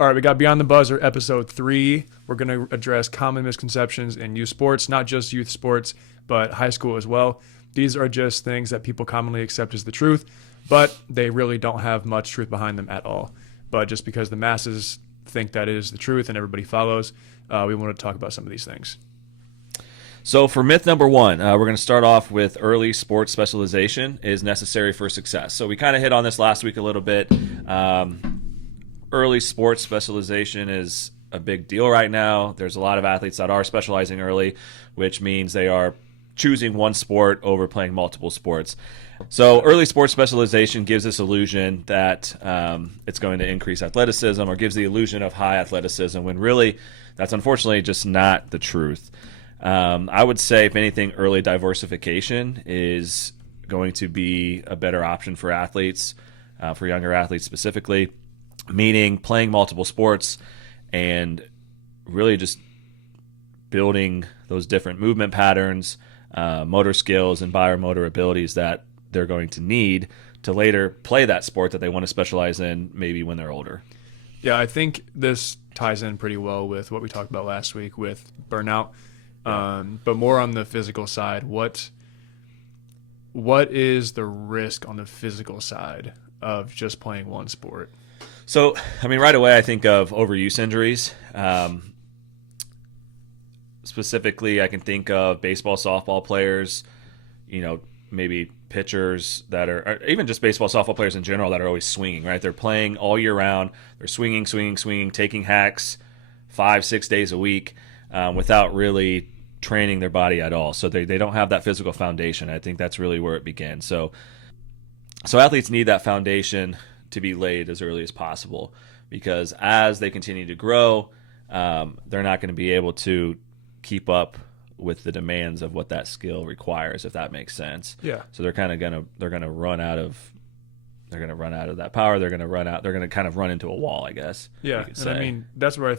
All right, we got Beyond the Buzzer, episode 3. We're going to address common misconceptions in youth sports, not just youth sports, but high school as well. These are just things that people commonly accept as the truth, but they really don't have much truth behind them at all. But just because the masses think that is the truth and everybody follows, we want to talk about some of these things. So for myth number 1, we're going to start off with early sports specialization is necessary for success. So we kind of hit on this last week a little bit. Early sports specialization is a big deal right now. There's a lot of athletes that are specializing early, which means they are choosing one sport over playing multiple sports. So early sports specialization gives this illusion that it's going to increase athleticism, or gives the illusion of high athleticism, when really that's unfortunately just not the truth. I would say, if anything, early diversification is going to be a better option for athletes, for younger athletes specifically. Meaning playing multiple sports and really just building those different movement patterns, motor skills, and biomotor abilities that they're going to need to later play that sport that they want to specialize in, maybe when they're older. Yeah, I think this ties in pretty well with what we talked about last week with burnout, but more on the physical side. What is the risk on the physical side of just playing one sport? So, I mean, right away I think of overuse injuries. Specifically, I can think of baseball, softball players, maybe pitchers that are, or even just baseball, softball players in general that are always swinging, right? They're playing all year round. They're swinging, taking hacks 5-6 days a week without really training their body at all. So they don't have that physical foundation. I think that's really where it begins. So athletes need that foundation to be laid as early as possible, because as they continue to grow, they're not going to be able to keep up with the demands of what that skill requires, if that makes sense. Yeah. So they're kind of going to run out of that power. They're going to kind of run into a wall, I guess. Yeah. And I mean, that's where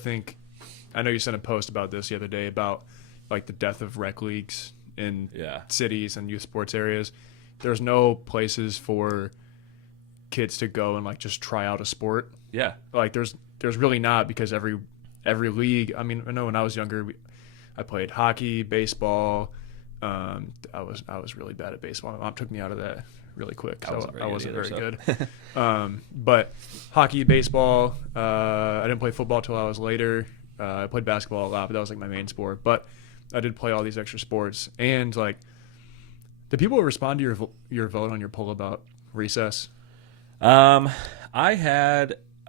I know you sent a post about this the other day about like the death of rec leagues in cities and youth sports areas. There's no places for kids to go and like just try out a sport. Yeah. Like there's really not, because every league, I mean, I know when I was younger, I played hockey, baseball. I was really bad at baseball. My mom took me out of that really quick, so I wasn't very good. But hockey, baseball, I didn't play football till I was later. I played basketball a lot, but that was like my main sport. But I did play all these extra sports. And like, did people respond to your vote on your poll about recess? It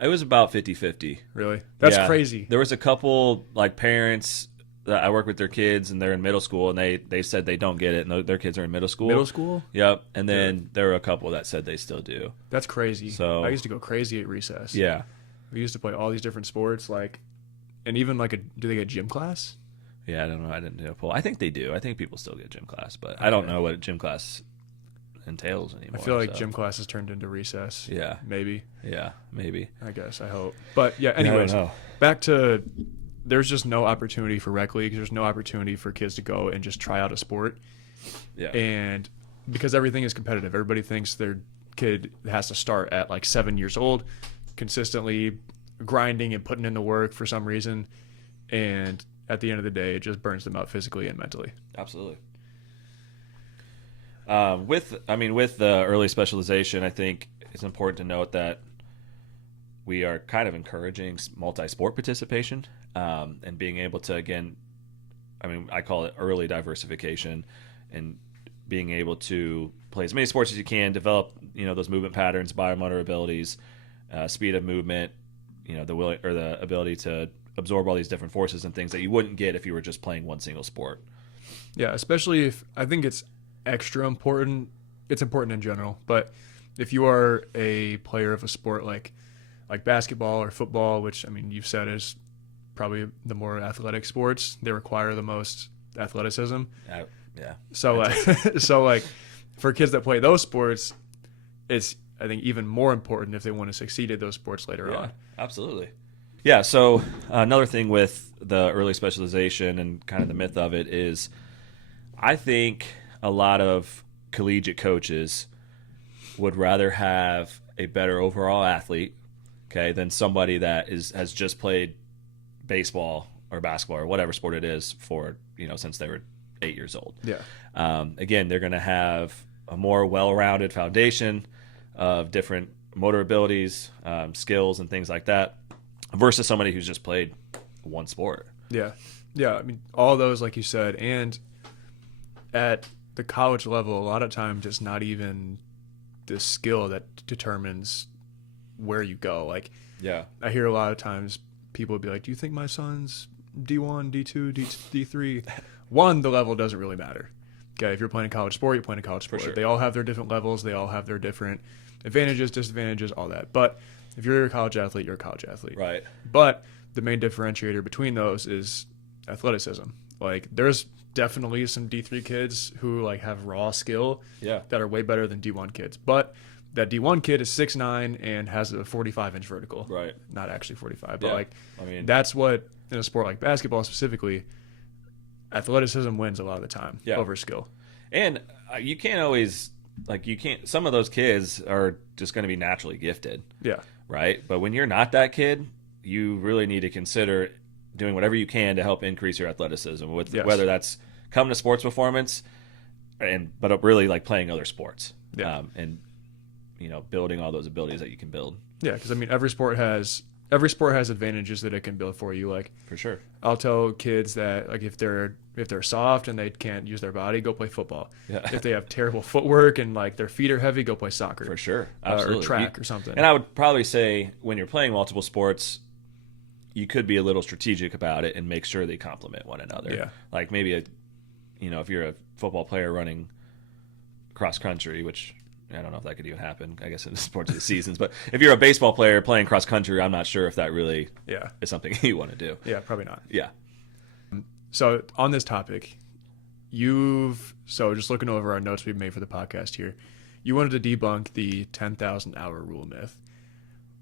was about 50-50. Really? That's crazy. There was a couple like parents that I work with their kids, and they're in middle school, and they said they don't get it, and their kids are in middle school. Middle school? Yep. And then there were a couple that said they still do. That's crazy. So I used to go crazy at recess. Yeah. We used to play all these different sports, like, and even like do they get gym class? Yeah, I don't know. I didn't do a poll. I think they do. I think people still get gym class, but I don't know what gym class entails anymore. I feel like gym class has turned into recess. Yeah. Maybe. Yeah, maybe. I guess. I hope. But yeah, anyways, back to, there's just no opportunity for rec leagues. There's no opportunity for kids to go and just try out a sport. Yeah. And because everything is competitive, everybody thinks their kid has to start at like 7 years old, consistently grinding and putting in the work for some reason. And at the end of the day, it just burns them out physically and mentally. Absolutely. With the early specialization, I think it's important to note that we are kind of encouraging multi-sport participation, and being able to, again, I call it early diversification, and being able to play as many sports as you can, develop, those movement patterns, biomotor abilities, speed of movement, the will or the ability to absorb all these different forces and things that you wouldn't get if you were just playing one single sport. Yeah, especially if, I think it's extra important. It's important in general, but if you are a player of a sport like basketball or football, which you've said is probably the more athletic sports, they require the most athleticism. Yeah. So like for kids that play those sports, it's, I think, even more important if they want to succeed at those sports later on. Absolutely. Yeah. So another thing with the early specialization and kind of the myth of it is, I think a lot of collegiate coaches would rather have a better overall athlete okay, than somebody that has just played baseball or basketball or whatever sport it is for, since they were 8 years old. Yeah. Again, they're going to have a more well-rounded foundation of different motor abilities, skills, and things like that, versus somebody who's just played one sport. Yeah. Yeah. I mean, all those, like you said, and at the college level, a lot of times it's not even the skill that determines where you go. Like, Yeah. I hear a lot of times people would be like, do you think my son's D1, D2, D3? One, the level doesn't really matter. Okay, if you're playing a college sport, you're playing a college sport. sure. They all have their different levels. They all have their different advantages, disadvantages, all that. But if you're a college athlete, you're a college athlete. Right. But the main differentiator between those is athleticism. Like, there's definitely some D3 kids who like have raw skill Yeah. that are way better than D1 kids. But that D1 kid is 6'9" and has a 45-inch vertical. Right. Not actually 45, but Yeah. like I mean, that's what, in a sport like basketball specifically, athleticism wins a lot of the time Yeah. over skill. and you can't always, some of those kids are just going to be naturally gifted, Yeah. right? But when you're not that kid, you really need to consider doing whatever you can to help increase your athleticism, Yes. whether that's come to sports performance, but really like playing other sports, Yeah. and building all those abilities that you can build. Yeah, because I mean, every sport has advantages that it can build for you. Like, For sure. I'll tell kids that, like, if they're soft and they can't use their body, go play football. Yeah. If they have terrible footwork and like their feet are heavy, go play soccer. For sure. Or Absolutely. track or something. And I would probably say when you're playing multiple sports, you could be a little strategic about it and make sure they complement one another. Yeah. Like maybe if you're a football player running cross country, which I don't know if that could even happen, I guess, in the sports of the seasons. But if you're a baseball player playing cross country, I'm not sure if that really Yeah. is something you want to do. Yeah, probably not. Yeah. So on this topic, just looking over our notes we've made for the podcast here, you wanted to debunk the 10,000 hour rule myth.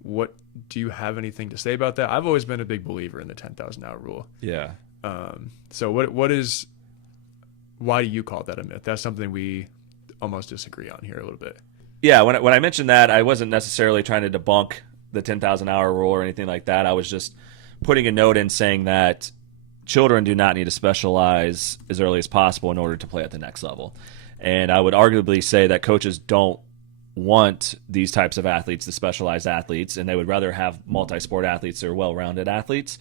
What do you have anything to say about that? I've always been a big believer in the 10,000 hour rule. Yeah. So why do you call that a myth? That's something we almost disagree on here a little bit. Yeah, when I mentioned that, I wasn't necessarily trying to debunk the 10,000 hour rule or anything like that. I was just putting a note in saying that children do not need to specialize as early as possible in order to play at the next level. And I would arguably say that coaches don't want these types of athletes, the specialized athletes, and they would rather have multi-sport athletes or well-rounded athletes,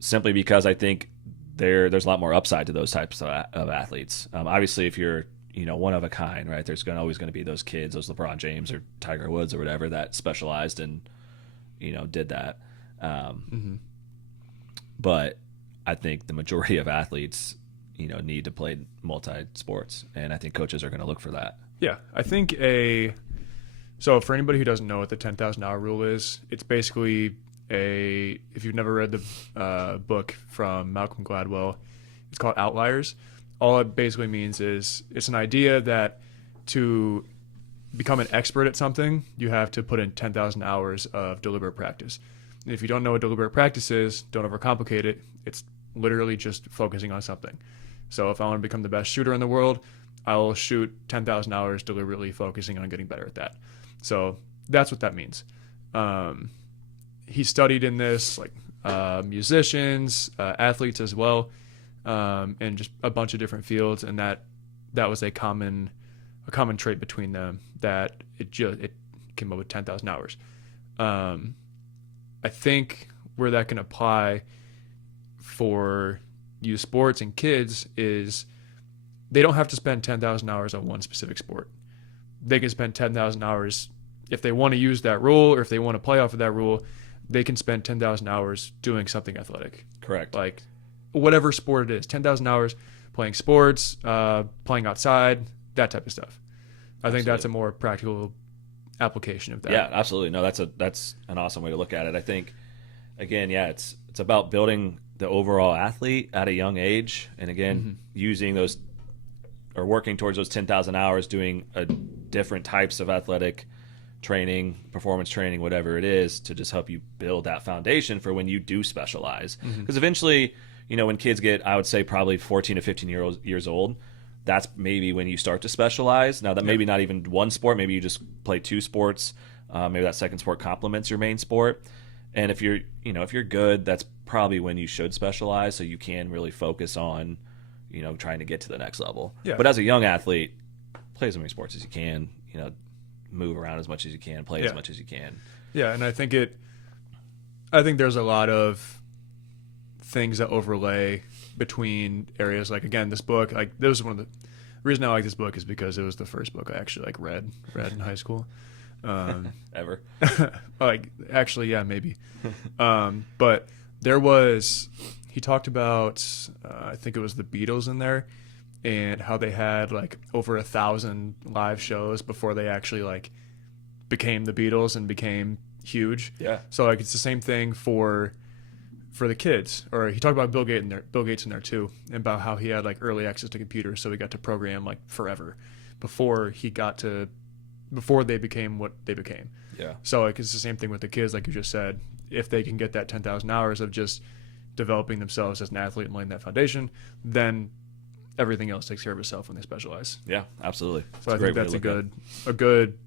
simply because I think there's a lot more upside to those types of athletes. Obviously, if you're one of a kind, right? There's always going to be those kids, those LeBron James or Tiger Woods or whatever that specialized and did that. But I think the majority of athletes, need to play multi-sports, and I think coaches are going to look for that. Yeah, I think so for anybody who doesn't know what the 10,000 hour rule is, it's basically if you've never read the book from Malcolm Gladwell, it's called Outliers. All it basically means is it's an idea that to become an expert at something, you have to put in 10,000 hours of deliberate practice. And if you don't know what deliberate practice is, don't overcomplicate it. It's literally just focusing on something. So if I want to become the best shooter in the world, I will shoot 10,000 hours deliberately focusing on getting better at that. So that's what that means. He studied in this, musicians, athletes as well, and just a bunch of different fields, and that was a common trait between them, that it came up with 10,000 hours. I think where that can apply for youth sports and kids is they don't have to spend 10,000 hours on one specific sport. They can spend 10,000 hours if they want to use that rule, or if they want to play off of that rule, they can spend 10,000 hours doing something athletic. Correct. Like whatever sport it is, 10,000 hours playing sports, playing outside, that type of stuff. I think that's a more practical application of that. Yeah, absolutely. No, that's an awesome way to look at it. I think, again, it's about building the overall athlete at a young age, and again, using those or working towards those 10,000 hours, doing different types of athletic training, performance training, whatever it is, to just help you build that foundation for when you do specialize. Because eventually, when kids get, I would say probably 14 to 15 years old, that's maybe when you start to specialize. Now, that maybe not even one sport, maybe you just play two sports, Maybe that second sport complements your main sport. And if you're good, that's probably when you should specialize, so you can really focus on, trying to get to the next level. Yeah. But as a young athlete, play as many sports as you can, move around as much as you can, play as much as you can. Yeah, and I think there's a lot of things that overlay between areas. Like, again, this book, like, this was one of the reason I like this book is because it was the first book I actually like read in high school. Ever? Like, actually, yeah, maybe. But he talked about, I think it was the Beatles in there, and how they had like over 1,000 live shows before they actually like became the Beatles and became huge. Yeah. So like it's the same thing for the kids. Or he talked about Bill Gates in there too, and about how he had like early access to computers, so he got to program like forever before they became what they became. Yeah. So like it's the same thing with the kids, like you just said. If they can get that 10,000 hours of just developing themselves as an athlete and laying that foundation, then everything else takes care of itself when they specialize. Yeah, absolutely. So I think that's a good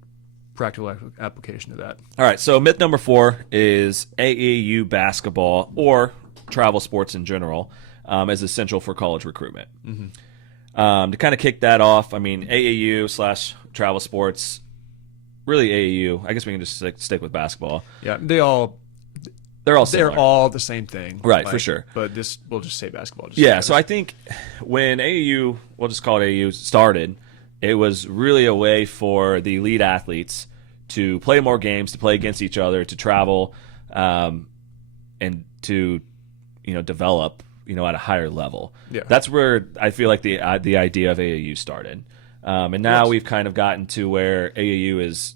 practical application of that. All right, so myth number 4 is AAU basketball or travel sports in general is essential for college recruitment. Mm-hmm. To kind of kick that off, I mean, AAU / travel sports, really AAU. I guess we can just stick with basketball. Yeah, they're all the same thing. Right, for sure. But we'll just say basketball. Yeah, so I think when AAU, we'll just call it AAU, started, it was really a way for the elite athletes to play more games, to play against each other, to travel, and to develop at a higher level. Yeah. That's where I feel like the idea of AAU started. And now we've kind of gotten to where AAU is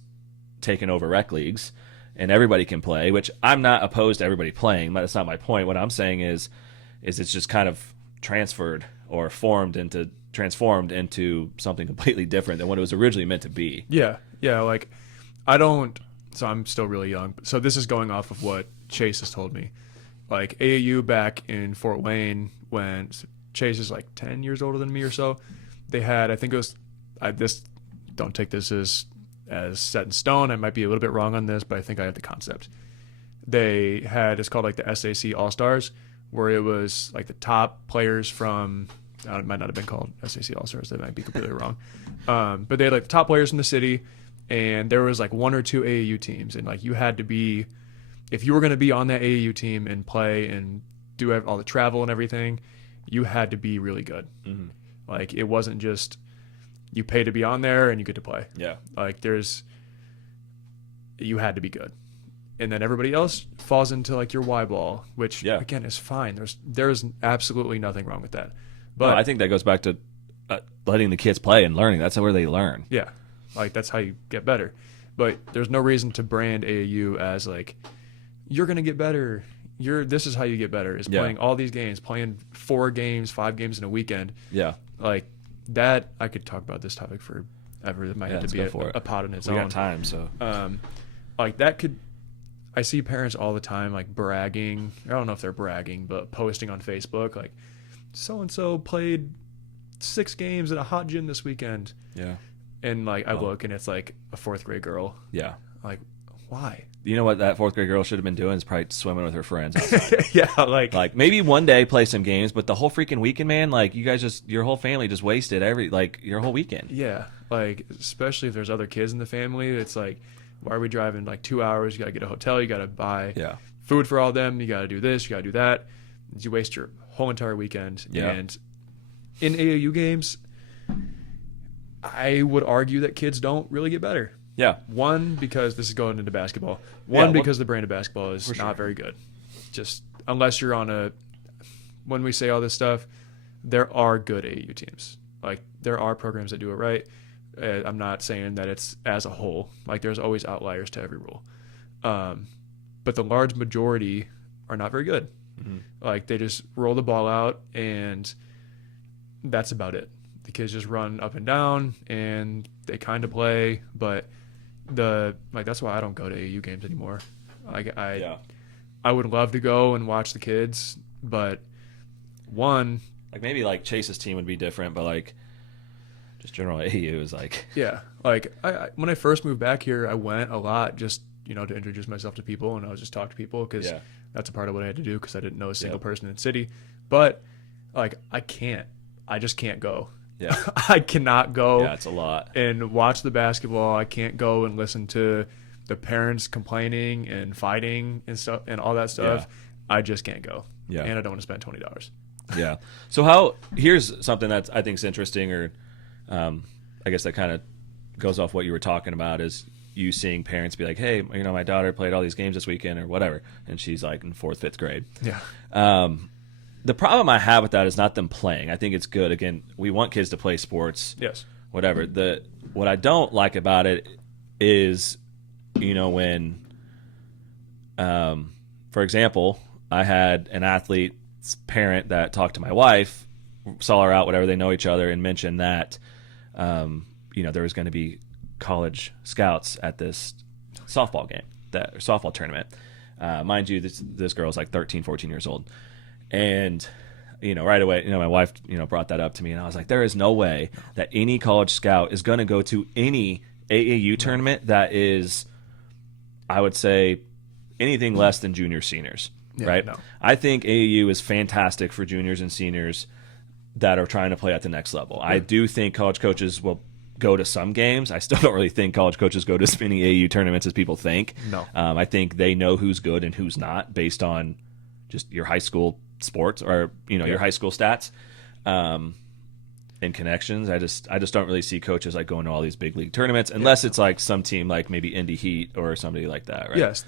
taken over rec leagues, and everybody can play, which I'm not opposed to everybody playing. That's not my point. What I'm saying is it's just kind of transformed into something completely different than what it was originally meant to be. Yeah. Like, so I'm still really young. So this is going off of what Chase has told me. Like, AAU back in Fort Wayne, when Chase is like 10 years older than me or so, they had, I think it was, don't take this as set in stone. I might be a little bit wrong on this, but I think I have the concept. They had, it's called like the SAC All-Stars, where it was like the top players from, it might not have been called SAC All-Stars, that might be completely wrong. But they had like the top players in the city, and there was like 1 or 2 AAU teams, and like you had to be, if you were going to be on that AAU team and play and do all the travel and everything, you had to be really good. Mm-hmm. Like, it wasn't just you pay to be on there and you get to play. Yeah. Like, you had to be good. And then everybody else falls into like your Y ball, which again is fine. There's absolutely nothing wrong with that. But no, I think that goes back to letting the kids play and learning. That's where they learn. Yeah. Like, that's how you get better. But there's no reason to brand AAU as like, you're going to get better. This is how you get better, is playing all these games, playing 4 games, 5 games in a weekend. Yeah. Like, that, I could talk about this topic forever. It might have to be a pod in its own. We got time, so. Like, that could, I see parents all the time, like, bragging. I don't know if they're bragging, but posting on Facebook, like, so-and-so played 6 games at a hot gym this weekend. Yeah. And, like, I look, and it's, like, a 4th grade girl. Yeah. Like, why? You know what that 4th grade girl should have been doing is probably swimming with her friends outside. Yeah, like maybe one day play some games, but the whole freaking weekend, man, like, you guys your whole family just wasted your whole weekend. Yeah, like, especially if there's other kids in the family, it's like, why are we driving like 2 hours? You got to get a hotel, you got to buy food for all of them, you got to do this, you got to do that. You waste your whole entire weekend. Yeah. And in AAU games, I would argue that kids don't really get better. Yeah. One, because this is going into basketball. Because the brand of basketball is not very good. Just unless you're on when we say all this stuff, there are good AAU teams. Like, there are programs that do it right. I'm not saying that it's as a whole. Like, there's always outliers to every rule. But the large majority are not very good. Mm-hmm. Like, they just roll the ball out, and that's about it. The kids just run up and down, and they kind of play, but that's why I don't go to AAU games anymore. Like, I would love to go and watch the kids, but like, maybe like Chase's team would be different, but like Just general AAU is like. Yeah, like I when I first moved back here, I went a lot just to introduce myself to people, and I was just talk to people because that's a part of what I had to do because I didn't know a single person in the city. But like I just can't go. Yeah, I cannot go. Yeah, it's a lot. And watch the basketball. I can't go and listen to the parents complaining and fighting and stuff and all that stuff. Yeah. I just can't go. Yeah, and I don't want to spend $20. Yeah. So here's something that I think is interesting, or I guess that kind of goes off what you were talking about, is you seeing parents be like, hey, my daughter played all these games this weekend or whatever, and she's like in 4th, 5th grade. Yeah. The problem I have with that is not them playing. I think it's good. Again, we want kids to play sports. Yes. Whatever. What I don't like about it is, when, for example, I had an athlete's parent that talked to my wife, saw her out, whatever, they know each other, and mentioned that, there was going to be college scouts at this softball game, that softball tournament. Mind you, this girl is like 13, 14 years old. And, right away, my wife, brought that up to me, and I was like, there is no way that any college scout is going to go to any AAU tournament that is, I would say, anything less than juniors, seniors, right? No. I think AAU is fantastic for juniors and seniors that are trying to play at the next level. Yeah. I do think college coaches will go to some games. I still don't really think college coaches go to as many AAU tournaments as people think. No. I think they know who's good and who's not based on just your high school sports or your high school stats and connections. I just don't really see coaches like going to all these big league tournaments unless it's like some team like maybe Indy Heat or somebody like that, right? Yes,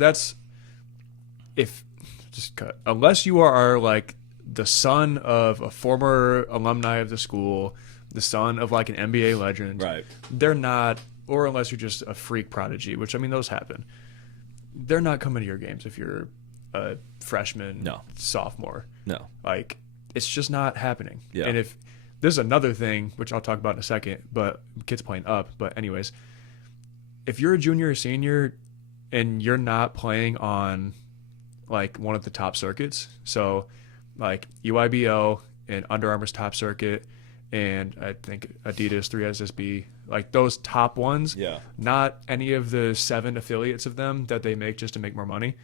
unless you are like the son of a former alumni of the school, the son of like an NBA legend, right? They're not, or unless you're just a freak prodigy, which those happen. They're not coming to your games if you're a freshman, sophomore. No. Like, it's just not happening. Yeah. And if there's another thing, which I'll talk about in a second, but kids playing up. But anyways, if you're a junior or senior and you're not playing on like one of the top circuits, so like UIBL and Under Armour's top circuit, and I think Adidas 3SSB, like those top ones, not any of the 7 affiliates of them that they make just to make more money,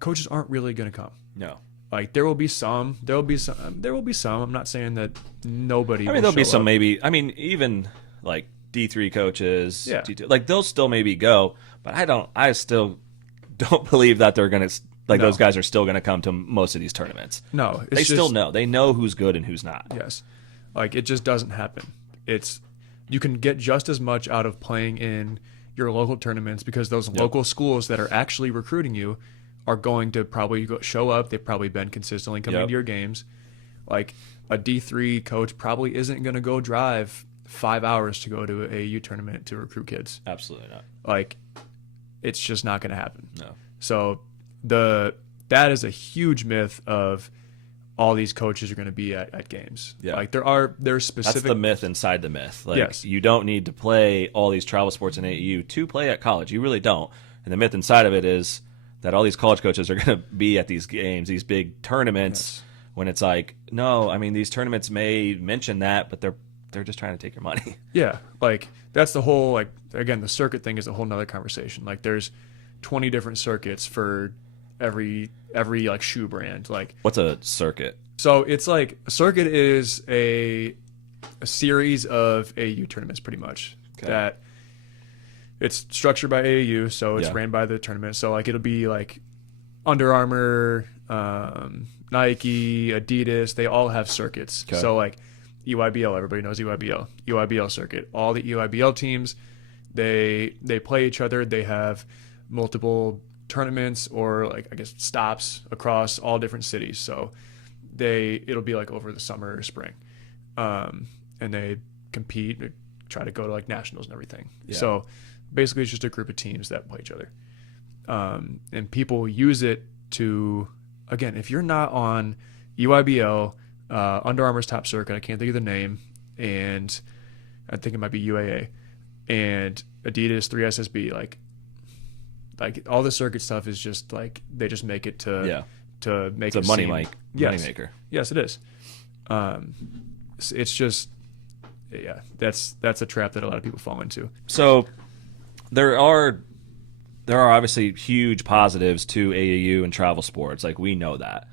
coaches aren't really going to come. No. Like there will be some. I'm not saying that nobody. There'll be some up. maybe. Even like D3 coaches, D2, like they'll still maybe go, but I still don't believe that they're gonna those guys are still gonna come to most of these tournaments. No, they still know. They know who's good and who's not. Yes, like it just doesn't happen. You can get just as much out of playing in your local tournaments because those local schools that are actually recruiting you are going to probably show up. They've probably been consistently coming to your games. Like a D3 coach probably isn't going to go drive 5 hours to go to a AAU tournament to recruit kids. Absolutely not. Like it's just not going to happen. No. So that is a huge myth of all these coaches are going to be at games. Yeah. Like there's specific. That's the myth inside the myth. Like you don't need to play all these travel sports in AAU to play at college. You really don't. And the myth inside of it is that all these college coaches are going to be at these games, these big tournaments, when it's like, no, these tournaments may mention that, but they're just trying to take your money. Yeah, like that's the whole, like, again, the circuit thing is a whole nother conversation. Like there's 20 different circuits for every like shoe brand. Like what's a circuit? So it's like a circuit is a series of AAU tournaments pretty much. Okay. That it's structured by AAU, so it's ran by the tournament. So like it'll be like Under Armour, Nike, Adidas, they all have circuits. Okay. So like EYBL, everybody knows EYBL circuit. All the EYBL teams, they play each other. They have multiple tournaments or like I guess stops across all different cities. So it'll be like over the summer or spring, and they compete, try to go to like nationals and everything. Yeah. So basically, it's just a group of teams that play each other, and people use it to, again, if you're not on EYBL, Under Armour's top circuit, I can't think of the name, and I think it might be UAA, and Adidas 3SSB, like all the circuit stuff is just like they just make it to make it's a money maker. Yes, it is. It's just yeah, that's a trap that a lot of people fall into. So there are obviously huge positives to AAU and travel sports. Like, we know that.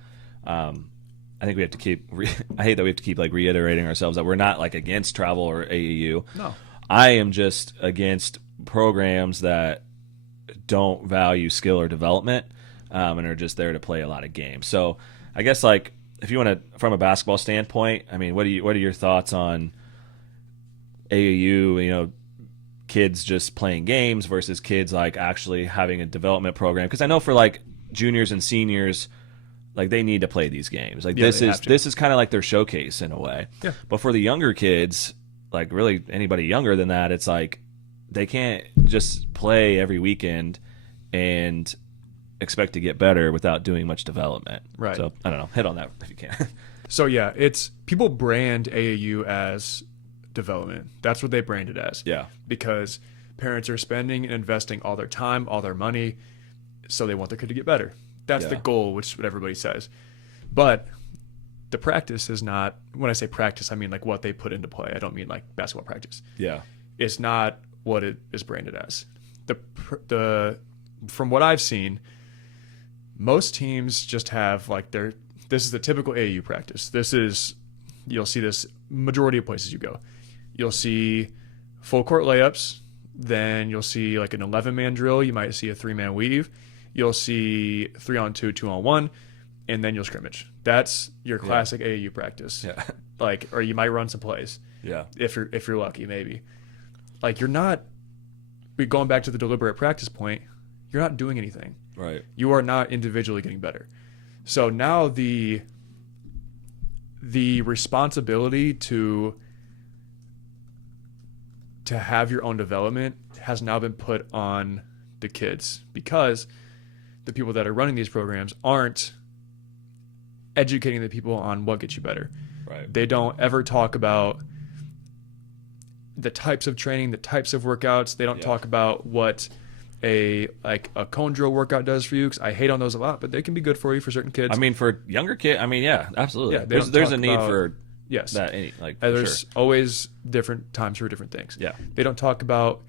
I think we have to keep. I hate that we have to keep like reiterating ourselves that we're not like against travel or AAU. No, I am just against programs that don't value skill or development, and are just there to play a lot of games. So I guess like if you want to, from a basketball standpoint, I mean, what are your thoughts on AAU? You know, kids just playing games versus kids like actually having a development program? Because I know for like juniors and seniors, like they need to play these games. Like this is kind of like their showcase in a way. Yeah. But for the younger kids, like really anybody younger than that, it's like they can't just play every weekend and expect to get better without doing much development. Right. So I don't know. Hit on that if you can. So yeah, it's people brand AAU as development. That's what they brand it as. Yeah. Because parents are spending and investing all their time, all their money, so they want their kid to get better. That's the goal, which is what everybody says. But the practice is not, when I say practice, I mean like what they put into play. I don't mean like basketball practice. Yeah. It's not what it is branded as. From what I've seen, most teams just have like this is the typical AAU practice. You'll see this majority of places you go. You'll see full court layups, then you'll see like an 11-man drill, you might see a 3-man weave. You'll see 3-on-2, 2-on-1, and then you'll scrimmage. That's your classic AAU practice. Yeah. Like, or you might run some plays. Yeah. If you're lucky, maybe. Like, you're not, going back to the deliberate practice point, you're not doing anything. Right. You are not individually getting better. So now the responsibility to have your own development has now been put on the kids, because the people that are running these programs aren't educating the people on what gets you better. Right. They don't ever talk about the types of training, the types of workouts. They don't talk about what a cone drill workout does for you, because I hate on those a lot, but they can be good for you for certain kids. I mean, for younger kids, I mean, yeah, absolutely. Yeah, there's a need for yes. that. There's always different times for different things. Yeah. They don't talk about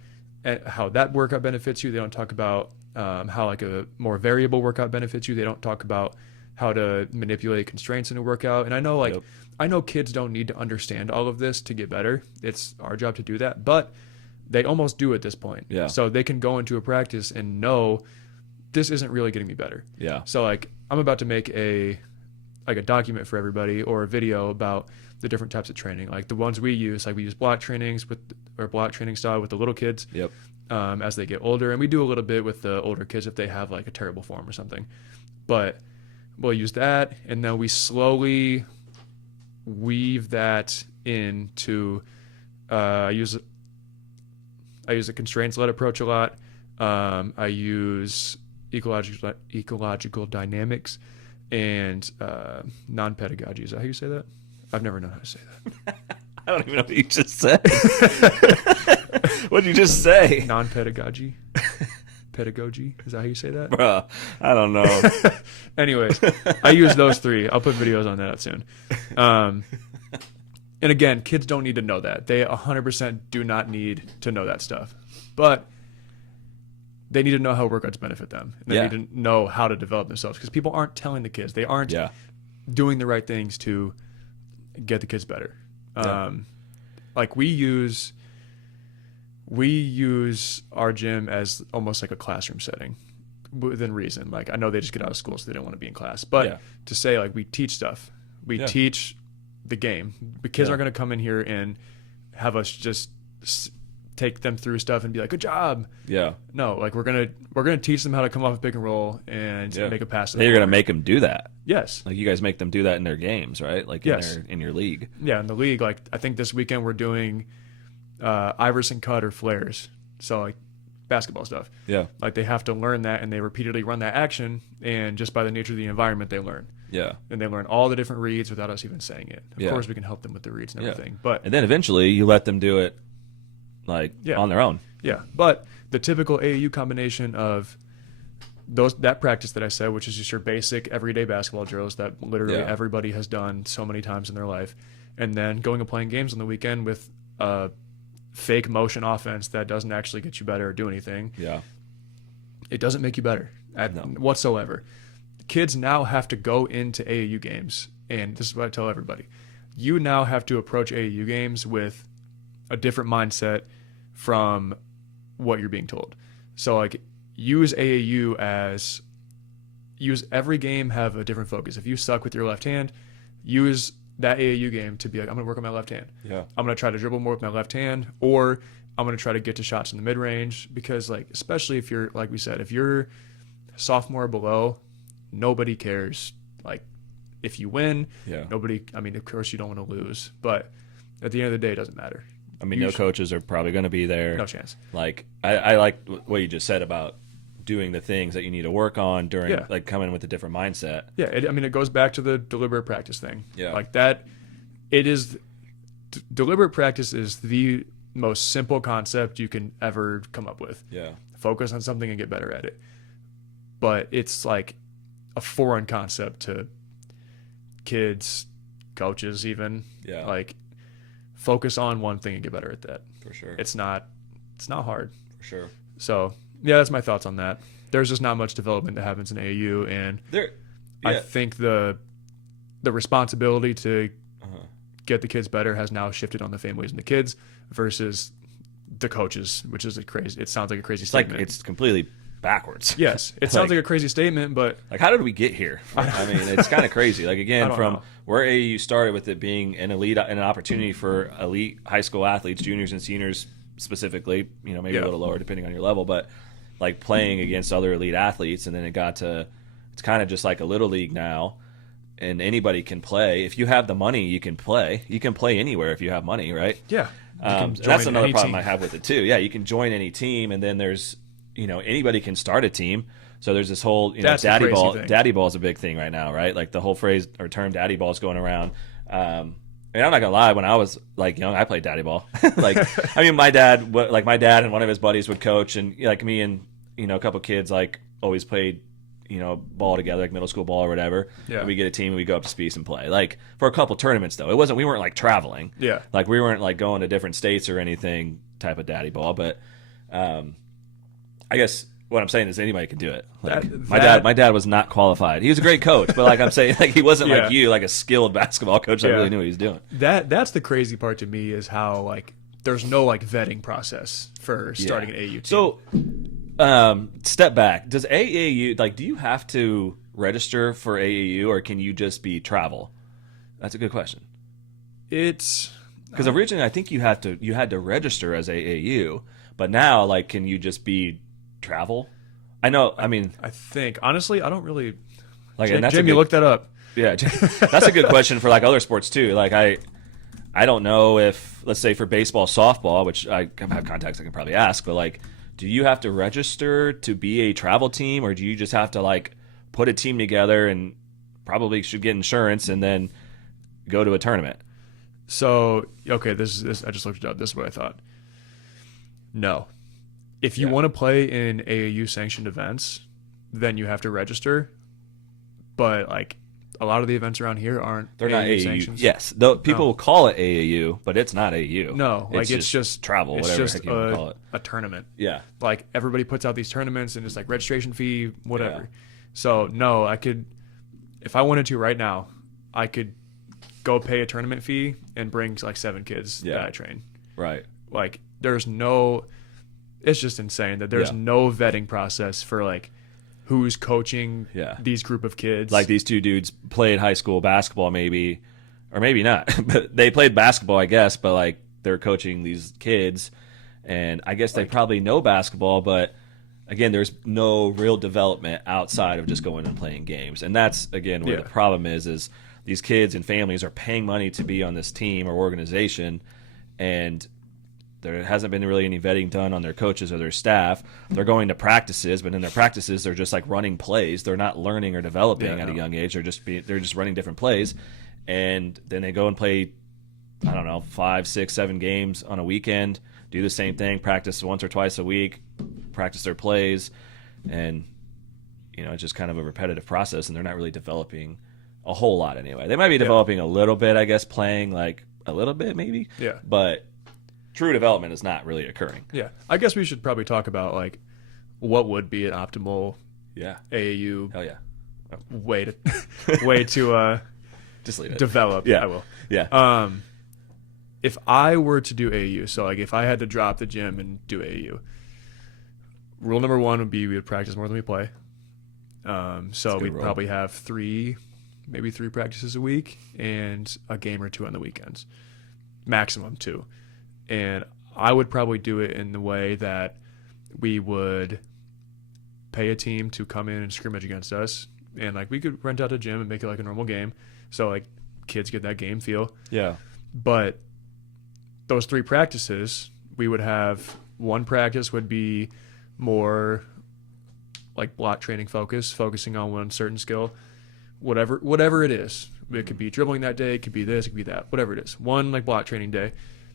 how that workout benefits you. They don't talk about how like a more variable workout benefits you. They don't talk about how to manipulate constraints in a workout. And I know I know kids don't need to understand all of this to get better. It's our job to do that, but they almost do at this point. Yeah. So they can go into a practice and know this isn't really getting me better. Yeah. So like I'm about to make a document for everybody, or a video about the different types of training. Like the ones we use, like we use block training style with the little kids. Yep. As they get older, and we do a little bit with the older kids if they have like a terrible form or something. But we'll use that, and then we slowly weave that into I use a constraints-led approach a lot. I use ecological dynamics and non-pedagogy. Is that how you say that? I've never known how to say that. I don't even know what you just said. What did you just say? Non-pedagogy. Pedagogy. Is that how you say that? Bruh, I don't know. Anyways, I use those three. I'll put videos on that soon. And again, kids don't need to know that. They 100% do not need to know that stuff. But they need to know how workouts benefit them. And they need to know how to develop themselves, because people aren't telling the kids. They aren't doing the right things to get the kids better. Like we use our gym as almost like a classroom setting within reason. Like I know they just get out of school, so they don't want to be in class. But to say like we teach stuff. We teach the game. The kids aren't going to come in here and have us just take them through stuff and be like, good job. Yeah. No, like we're gonna teach them how to come off a pick and roll and make a pass. You're gonna make them do that. Yes. Like you guys make them do that in their games, right? Like in your league. Yeah, in the league. Like I think this weekend we're doing Iverson cut or flares. So like basketball stuff. Yeah. Like they have to learn that, and they repeatedly run that action, and just by the nature of the environment they learn. Yeah. And they learn all the different reads without us even saying it. Of course we can help them with the reads and everything. And then eventually you let them do it like on their own. Yeah. But the typical AAU combination of that practice that I said, which is just your basic everyday basketball drills that literally everybody has done so many times in their life, and then going and playing games on the weekend with a fake motion offense that doesn't actually get you better or do anything. Yeah. It doesn't make you better whatsoever. Kids now have to go into AAU games, and this is what I tell everybody. You now have to approach AAU games with a different mindset from what you're being told. So like use AAU as every game, have a different focus. If you suck with your left hand, use that AAU game to be like, I'm going to work on my left hand. Yeah. I'm going to try to dribble more with my left hand, or I'm going to try to get to shots in the mid range, because like, especially if you're, like we said, if you're sophomore or below, nobody cares. Like if you win, nobody, I mean, of course you don't want to lose, but at the end of the day, it doesn't matter. I mean, no coaches are probably going to be there. No chance. Like I like what you just said about doing the things that you need to work on during, like coming with a different mindset. Yeah, it goes back to the deliberate practice thing. Yeah, like that. It is deliberate practice is the most simple concept you can ever come up with. Yeah, focus on something and get better at it. But it's like a foreign concept to kids, coaches, even. Yeah, like focus on one thing and get better at that. For sure. It's not hard. For sure. So yeah, that's my thoughts on that. There's just not much development that happens in AAU, and I think the responsibility to get the kids better has now shifted on the families and the kids versus the coaches, which is it sounds like a crazy statement. Like it's completely backwards. Yes, it sounds like a crazy statement, but like, how did we get here? I mean, it's kind of crazy. Like again, from where AAU started with it being an elite and an opportunity for elite high school athletes, juniors and seniors specifically, maybe a little lower depending on your level, but like playing against other elite athletes, and then it got to, it's kind of just like a little league now, and anybody can play. If you have the money, you can play. You can play anywhere if you have money, right? Yeah. That's another problem I have with it too. Yeah, you can join any team, and then there's, anybody can start a team. So there's this whole, daddy ball. Thing. Daddy ball is a big thing right now, right? Like the whole phrase or term daddy ball is going around. And I'm not gonna lie, when I was like young, I played daddy ball. Like, I mean, my dad and one of his buddies would coach, and like me and a couple kids like always played, ball together, like middle school ball or whatever. Yeah. We get a team, we go up to Speece and play. Like for a couple tournaments though, we weren't like traveling. Yeah. Like we weren't like going to different states or anything type of daddy ball. But I guess what I'm saying is anybody can do it. Like my dad was not qualified. He was a great coach, but like I'm saying, like he wasn't like you, like a skilled basketball coach that really knew what he was doing. That's the crazy part to me, is how like there's no like vetting process for starting an AAU team. So step back. Does AAU, like, do you have to register for AAU, or can you just be travel? That's a good question. It's because originally I think you had to register as AAU, but now like can you just be travel? I know. I mean, I think honestly, I don't really like. Jim, you look that up. Yeah, that's a good question for like other sports too. Like I don't know if, let's say for baseball, softball, which I have contacts I can probably ask, but like, do you have to register to be a travel team, or do you just have to like put a team together and probably should get insurance and then go to a tournament? So, okay, this I just looked it up. This is what I thought. No. If you want to play in AAU sanctioned events, then you have to register. But like a lot of the events around here they're not AAU sanctions. Yes, people will call it AAU, but it's not AAU. No, like it's just travel, whatever heck you want to call it. A tournament. Yeah, like everybody puts out these tournaments, and it's like registration fee, whatever. Yeah. So no, I could, if I wanted to right now, I could go pay a tournament fee and bring like 7 kids that I train. Right. Like there's no, it's just insane that there's no vetting process for like who's coaching these group of kids. Like these 2 dudes played high school basketball maybe, or maybe not, but they played basketball, I guess, but like they're coaching these kids, and I guess they probably know basketball, but again, there's no real development outside of just going and playing games. And that's, again, where the problem is these kids and families are paying money to be on this team or organization, and there hasn't been really any vetting done on their coaches or their staff. They're going to practices, but in their practices, they're just like running plays. They're not learning or developing at a young age. They're just running different plays, and then they go and play, I don't know, 5, 6, 7 games on a weekend. Do the same thing. Practice once or twice a week. Practice their plays, and it's just kind of a repetitive process, and they're not really developing a whole lot anyway. They might be developing a little bit, I guess, playing like a little bit maybe. Yeah. But true development is not really occurring. Yeah. I guess we should probably talk about like what would be an optimal Yeah. AAU Hell yeah. way to Just leave it. develop. Yeah. I will. Yeah. If I were to do AAU, so like if I had to drop the gym and do AAU, rule number one would be we would practice more than we play. So we'd probably have maybe three practices a week and a game or two on the weekends, maximum two. And I would probably do it in the way that we would pay a team to come in and scrimmage against us, and like we could rent out a gym and make it like a normal game, so like kids get that game feel. Yeah. But those three practices, we would have one practice would be more like block training focusing on one certain skill, whatever it is. It could be dribbling that day, it could be this, it could be that, whatever it is. One like block training day.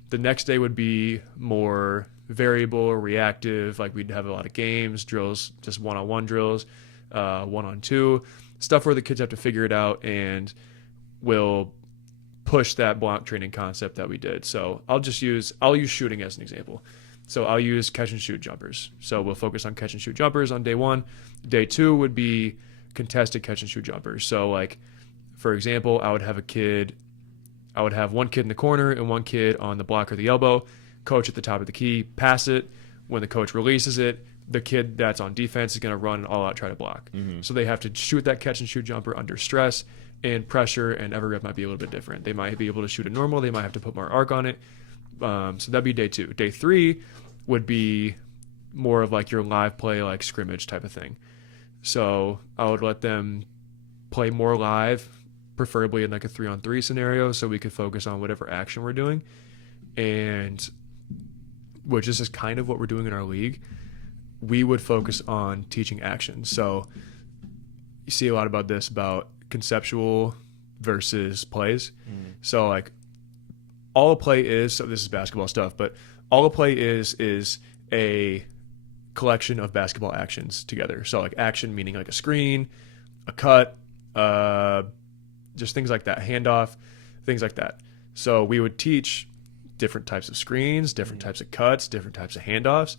The next day would be more variable, reactive, like we'd have a lot of games, drills, just one-on-one drills, one-on-two, stuff where the kids have to figure it out, and we'll push that block training concept that we did. So I'll use shooting as an example. So I'll use catch and shoot jumpers. So we'll focus on catch and shoot jumpers on day one. Day two would be contested catch and shoot jumpers. So like, for example, I would have one kid in the corner and one kid on the block or the elbow, coach at the top of the key, pass it. When the coach releases it, the kid that's on defense is going to run and all out try to block. Mm-hmm. So they have to shoot that catch and shoot jumper under stress and pressure, and every rep might be a little bit different. They might be able to shoot it normal. They might have to put more arc on it. So that'd be day two. Day three would be more of like your live play, like scrimmage type of thing. So I would let them play more live, preferably in like a 3-on-3 scenario, so we could focus on whatever action we're doing, and which is just kind of what we're doing in our league. We would focus on teaching action. So you see a lot about this, about conceptual versus plays. So like all a play is, so this is basketball stuff, but all a play is a collection of basketball actions together. So like action meaning like a screen, a cut, just things like that, handoff, things like that. So we would teach different types of screens, different types of cuts, different types of handoffs,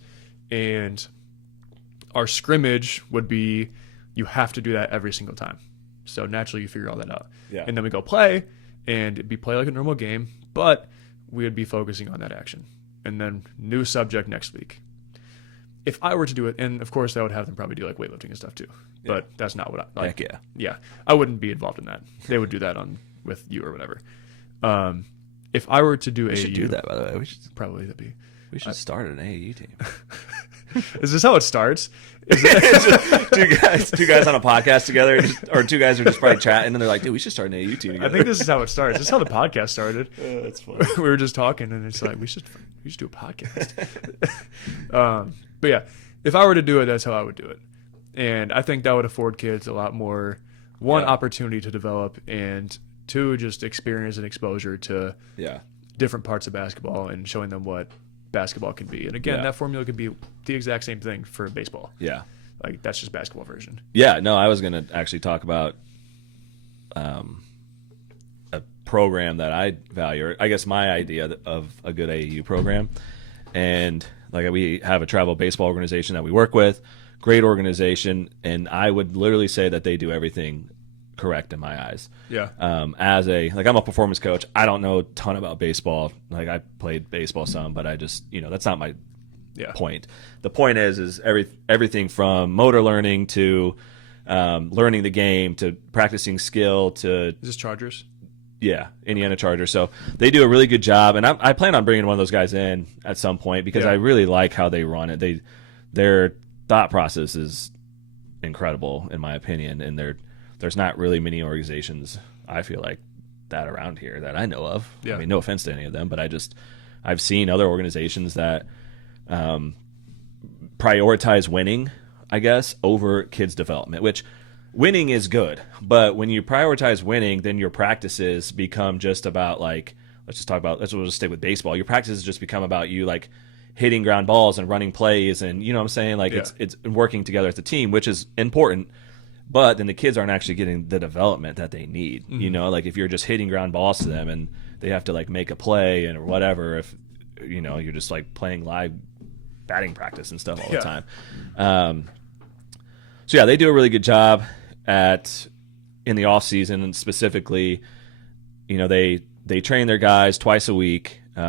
and our scrimmage would be you have to do that every single time. So naturally you figure all that out. Yeah. And then we go play, and it'd be play like a normal game, but we would be focusing on that action. And then new subject next week. If I were to do it, and of course I would have them probably do like weightlifting and stuff too, but that's not what I like. Heck yeah. Yeah, I wouldn't be involved in that. They would do that with you or whatever. If I were to do We should do that, by the way. We should start an AAU team. Is this how it starts? two guys on a podcast together, or two guys are just probably chatting, and they're like, "Dude, we should start an AAU team together." I think this is how it starts. This is how the podcast started. That's fun. We were just talking, and it's like we should do a podcast. But yeah, if I were to do it, that's how I would do it, and I think that would afford kids a lot more opportunity to develop, and two, just experience and exposure to different parts of basketball and showing them what basketball can be. And again, that formula could be the exact same thing for baseball. Yeah. Like that's just basketball version. Yeah, no, I was going to actually talk about a program that I value, or I guess my idea of a good AAU program. And like we have a travel baseball organization that we work with, great organization, and I would literally say that they do everything correct in my eyes. Yeah. I'm a performance coach. I don't know a ton about baseball. Like I played baseball some, but I just, that's not my point. The point is everything from motor learning to learning the game to practicing skill to. Is this Chargers? Yeah, Indiana Chargers. So they do a really good job, and I plan on bringing one of those guys in at some point because I really like how they run it. Their thought process is incredible in my opinion, and there's not really many organizations, I feel like, that around here that I know of. Yeah. I mean, no offense to any of them, but I've seen other organizations that prioritize winning, I guess, over kids' development, which winning is good. But when you prioritize winning, then your practices become just about like, we'll just stick with baseball. Your practices just become about you like hitting ground balls and running plays and, you know what I'm saying? Like it's working together as a team, which is important. But then the kids aren't actually getting the development that they need. Mm-hmm. Like if you're just hitting ground balls to them and they have to like make a play and or whatever, if you're just like playing live batting practice and stuff all Yeah. the time. So yeah, they do a really good job in the off season, and specifically, they train their guys twice a week. They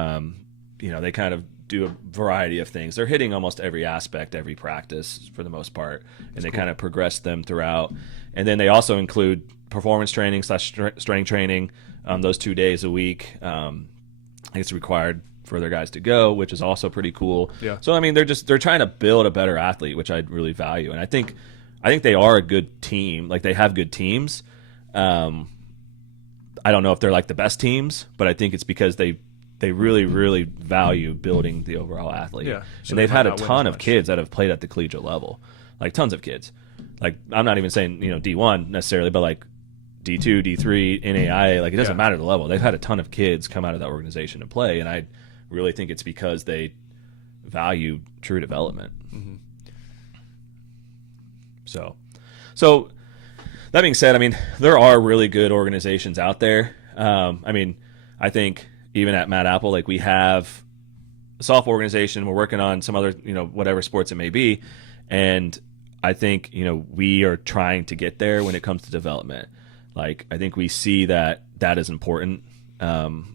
kind of do a variety of things. They're hitting almost every aspect, every practice for the most part, and they kind of progress them throughout. And then they also include performance training / strength training those 2 days a week. I think it's required for their guys to go, which is also pretty cool. Yeah. So I mean, they're trying to build a better athlete, which I really value, and I think they are a good team. Like, they have good teams. I don't know if they're like the best teams, but I think it's because they really, really value building the overall athlete. Yeah. So And they they've might had a not win ton as of much. kids that have played at the collegiate level, like tons of kids. Like, I'm not even saying, D1 necessarily, but like D2, D3, NAIA, like it doesn't Yeah. matter the level. They've had a ton of kids come out of that organization to play, and I really think it's because they value true development. Mm-hmm. So that being said, I mean, there are really good organizations out there. I mean, I think even at Mad Apple, like, we have a softball organization. We're working on some other, whatever sports it may be. And I think, we are trying to get there when it comes to development. Like, I think we see that is important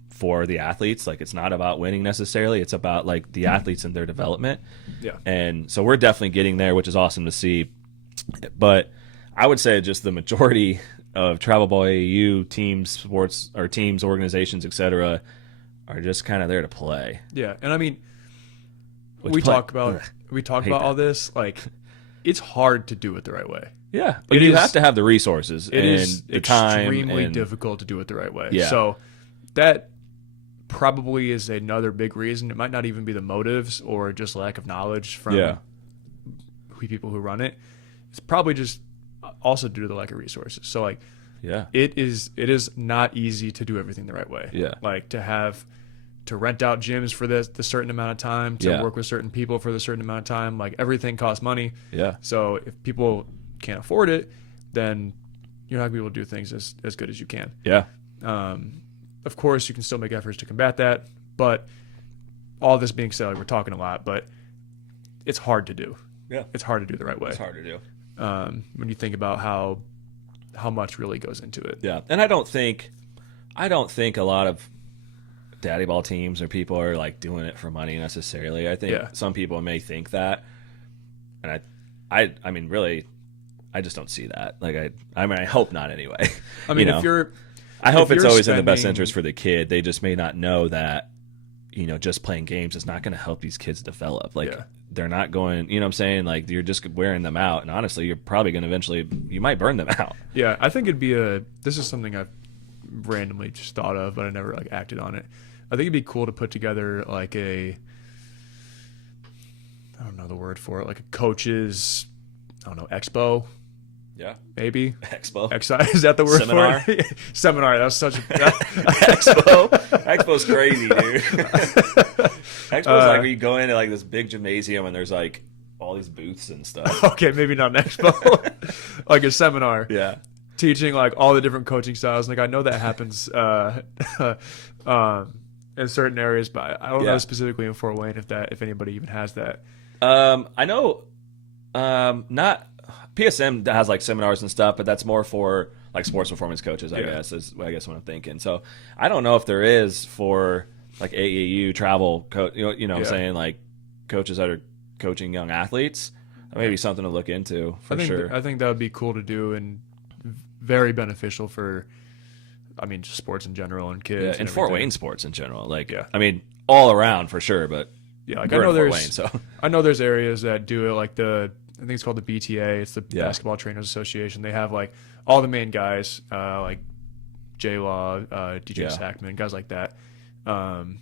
for the athletes. Like, it's not about winning necessarily. It's about, like, the athletes and their development. Yeah. And so we're definitely getting there, which is awesome to see. But I would say just the majority of travel ball AAU teams, sports or teams, organizations, etc., are just kind of there to play. Yeah. And I mean, Which we play- talk about hate all that. this. Like, it's hard to do it the right way. Yeah, but It you is- have to have the resources It and is the time. extremely And, difficult to do it the right way. Yeah. So that probably is another big reason. It might not even be the motives or just lack of knowledge from Yeah. people who run it. It's probably just also due to the lack of resources. So like, yeah, it is not easy to do everything the right way. Yeah. Like to rent out gyms for the certain amount of time, to Yeah. work with certain people for the certain amount of time. Like, everything costs money. yeah, So if people can't afford it, then you're not going to be able to do things as good as you can. yeah, Of course, you can still make efforts to combat that, but all this being said, like, we're talking a lot, but it's hard to do. yeah. It's hard to do the right way. It's hard to do. When you think about how much really goes into it. Yeah, and I don't think a lot of daddy ball teams or people are like doing it for money necessarily. I think Yeah. some people may think that, and I mean, really, I just don't see that. Like, I hope not anyway. I mean, You know? I if hope it's you're always in the best spending- interest for the kid. They just may not know that, just playing games is not going to help these kids develop. Like, Yeah. they're not going, you know what I'm saying? Like, you're just wearing them out. And honestly, you're probably going to eventually, you might burn them out. Yeah, I think this is something I've randomly just thought of, but I never like acted on it. I think it'd be cool to put together like I don't know the word for it, like a coach's, expo, Yeah. maybe. Expo. Is that the word Seminar? for it? Seminar. That's such a Expo. Expo's crazy, dude. Expo's like where you go into like this big gymnasium and there's like all these booths and stuff. Okay, maybe not an expo, like a seminar. Yeah. Teaching like all the different coaching styles. Like, I know that happens in certain areas, but I don't Yeah. know specifically in Fort Wayne if anybody even has that. I know not PSM has like seminars and stuff, but that's more for like sports performance coaches, I Yeah. guess, is what I'm thinking. So I don't know if there is for like AAU travel coach, what I'm Yeah. saying, like coaches that are coaching young athletes. That may be something to look into for sure. I think that would be cool to do and very beneficial for, just sports in general and kids. Yeah, and Fort everything. Wayne sports in general. Like, Yeah. I mean, all around for sure, but Yeah, like we're I know in Fort there's Wayne, so I know there's areas that do it, like I think it's called the BTA. It's the Yeah. Basketball Trainers Association. They have like all the main guys, like J Law, DJ Yeah. Sackman, guys like that. And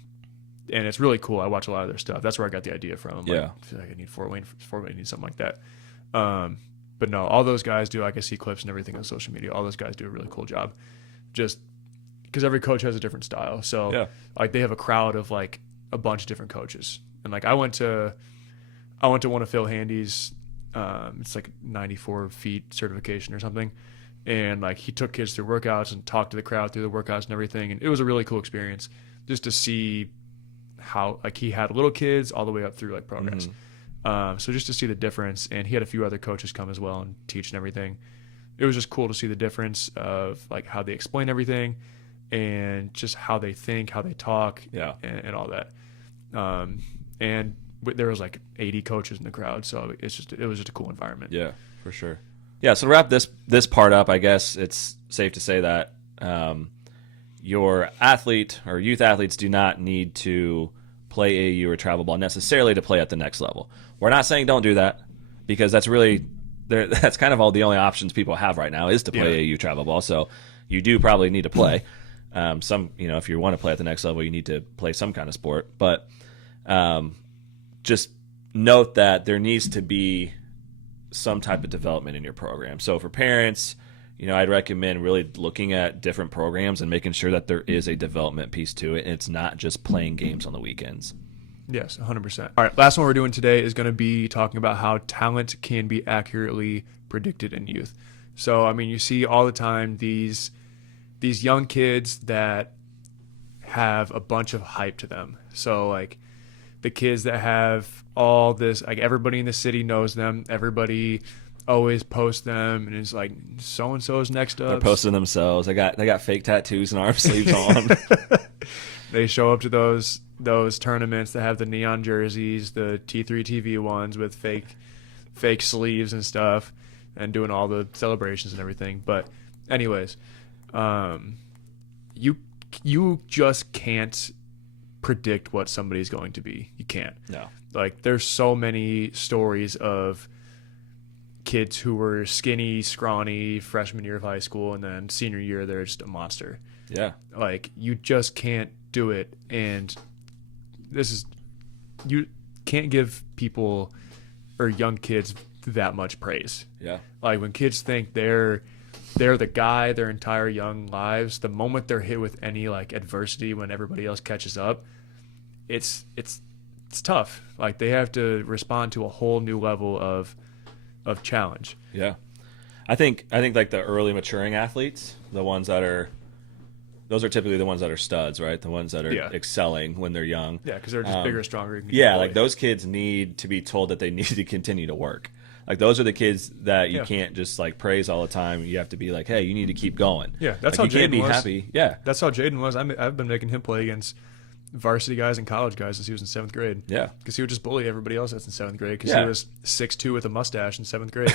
it's really cool. I watch a lot of their stuff. That's where I got the idea from. I'm Yeah. like, I feel like I need Fort Wayne needs something like that. But no, all those guys do. Like, I see clips and everything on social media. All those guys do a really cool job. Just because every coach has a different style. So Yeah. like, they have a crowd of like a bunch of different coaches. And like, I went to one of Phil Handy's, it's like 94 feet certification or something. And like, he took kids through workouts and talked to the crowd through the workouts and everything. And it was a really cool experience just to see how, like, he had little kids all the way up through like progress. So just to see the difference, and he had a few other coaches come as well and teach and everything. It was just cool to see the difference of like how they explain everything and just how they think, how they talk, and all that. And there was like 80 coaches in the crowd, so it was just a cool environment. Yeah, for sure. Yeah, so to wrap this part up, I guess it's safe to say that your athlete or youth athletes do not need to play AAU or travel ball necessarily to play at the next level. We're not saying don't do that, because that's kind of all the only options people have right now is to play AAU travel ball. So you do probably need to play. If you want to play at the next level, you need to play some kind of sport. But just note that there needs to be some type of development in your program. So for parents, I'd recommend really looking at different programs and making sure that there is a development piece to it, and it's not just playing games on the weekends. Yes, 100%. All right, last one we're doing today is going to be talking about how talent can be accurately predicted in youth. So, I mean, you see all the time these young kids that have a bunch of hype to them. So, like, the kids that have all this, like, everybody in the city knows them. Everybody always posts them, and it's like, so-and-so's next up. They're posting themselves. They got fake tattoos and arm sleeves on. They show up to those tournaments that have the neon jerseys, the T3 TV ones with fake sleeves and stuff, and doing all the celebrations and everything. But anyways, you just can't predict what somebody's going to be. You can't. No. Like, there's so many stories of kids who were skinny, scrawny freshman year of high school, and then senior year they're just a monster. Yeah. Like, you just can't do it. And you can't give people or young kids that much praise. Yeah. Like, when kids think they're the guy their entire young lives, the moment they're hit with any like adversity when everybody else catches up, it's tough. Like, they have to respond to a whole new level of challenge. Yeah. I think like the early maturing athletes, those are typically the ones that are studs, right? The ones that are excelling when they're young. Yeah, because they're just bigger, stronger. Yeah, like those kids need to be told that they need to continue to work. Like, those are the kids that you can't just like praise all the time. You have to be like, hey, you need to keep going. Yeah, that's like, how Jaden was. Happy. Yeah, that's how Jaden was. I've been making him play against varsity guys and college guys since he was in 7th grade. Yeah, because he would just bully everybody else that's in 7th grade because he was 6'2" with a mustache in 7th grade.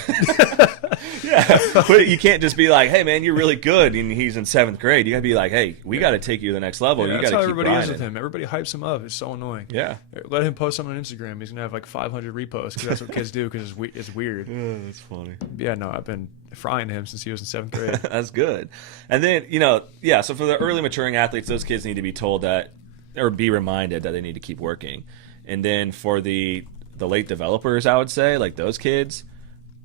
Yeah, but you can't just be like, hey man, you're really good, and he's in 7th grade. You gotta be like, hey, we got to take you to the next level. You got to keep grinding. That's how everybody is with him. Everybody hypes him up. It's so annoying. Yeah, let him post something on Instagram. He's gonna have like 500 reposts because that's what kids do, because it's weird. Yeah, that's funny. Yeah, no, I've been frying him since he was in 7th grade. That's good. And then so for the early maturing athletes, those kids need to be told that, or be reminded that they need to keep working. And then for the late developers, I would say, like, those kids,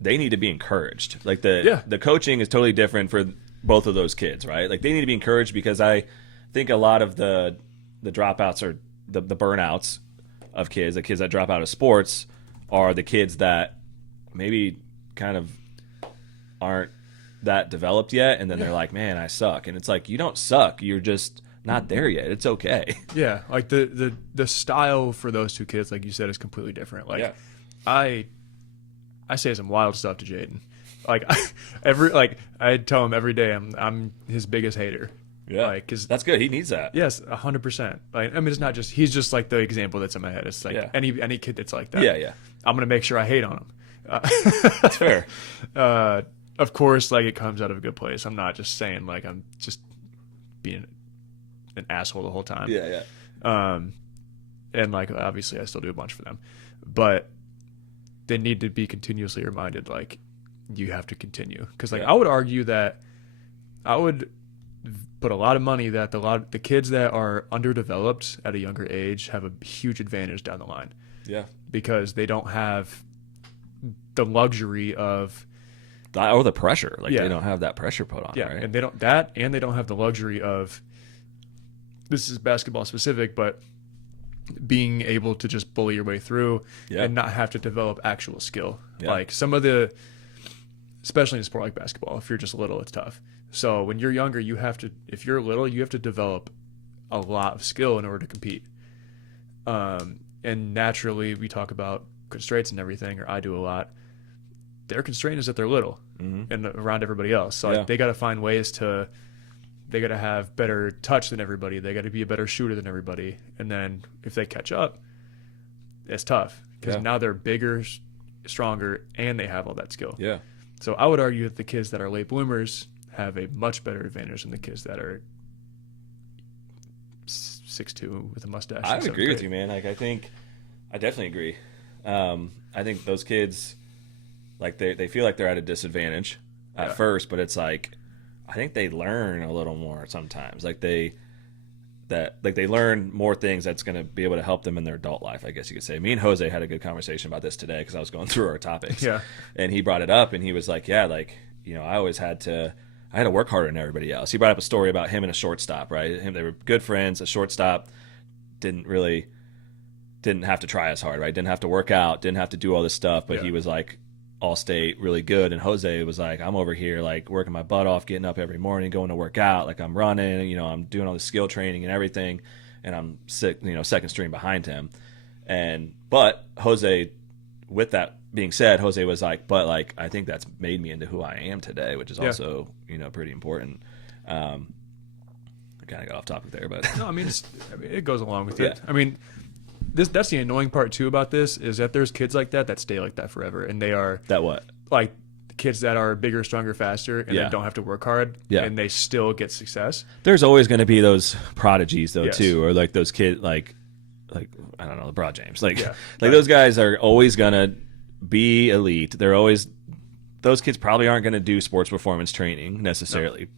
they need to be encouraged. Like, the coaching is totally different for both of those kids, right? Like, they need to be encouraged, because I think a lot of the dropouts or the burnouts of kids, the kids that drop out of sports, are the kids that maybe kind of aren't that developed yet, and then they're like, man, I suck. And it's like, you don't suck. You're just not there yet. It's okay. Yeah, like the style for those two kids, like you said, is completely different. Like, I say some wild stuff to Jaden. Like, I tell him every day I'm his biggest hater. Yeah, like, 'cause that's good. He needs that. Yes, 100%. Like, I mean, it's not just, he's just like the example that's in my head. It's like any kid that's like that. Yeah. I'm gonna make sure I hate on him. That's fair. Of course, like, it comes out of a good place. I'm not just saying like I'm just being an asshole the whole time. Yeah. And like, obviously I still do a bunch for them, but they need to be continuously reminded, like, you have to continue. Because like, I would argue that I would put a lot of money that the kids that are underdeveloped at a younger age have a huge advantage down the line. Yeah, because they don't have the luxury of or the pressure. Like, they don't have that pressure put on. Right? And they don't have the luxury of, this is basketball specific, but being able to just bully your way through and not have to develop actual skill. Like, some of the, especially in a sport like basketball, if you're just little, it's tough. So when you're younger, if you're little, you have to develop a lot of skill in order to compete. And naturally, we talk about constraints and everything, or I do a lot. Their constraint is that they're little and around everybody else. So like, they got to find ways to. They got to have better touch than everybody. They got to be a better shooter than everybody. And then if they catch up, it's tough because now they're bigger, stronger, and they have all that skill. Yeah. So I would argue that the kids that are late bloomers have a much better advantage than the kids that are 6'2" with a mustache. I would agree with you, man. Like I definitely agree. I think those kids, like they feel like they're at a disadvantage at first, but it's like I think they learn a little more sometimes. Like they learn more things that's going to be able to help them in their adult life, I guess you could say. Me and Jose had a good conversation about this today because I was going through our topics. Yeah. And he brought it up, and he was like, yeah, like, you know, I had to work harder than everybody else. He brought up a story about him and a shortstop, right? They were good friends. A shortstop didn't have to try as hard, right? Didn't have to work out, didn't have to do all this stuff, but he was like all-state really good, and Jose was like, I'm over here like working my butt off, getting up every morning, going to work out, like I'm running, you know, I'm doing all the skill training and everything, and I'm second string behind him. But Jose, with that being said, Jose was like, but like I think that's made me into who I am today, which is also, you know, pretty important. I kind of got off topic there, but no, I mean it goes along with it. I mean, that's the annoying part too about this is that there's kids like that stay like that forever, and they are that what like kids that are bigger, stronger, faster, and they don't have to work hard, and they still get success. There's always going to be those prodigies though too, or like those kids like I don't know, LeBron James, like those guys are always gonna be elite. Those kids probably aren't going to do sports performance training necessarily.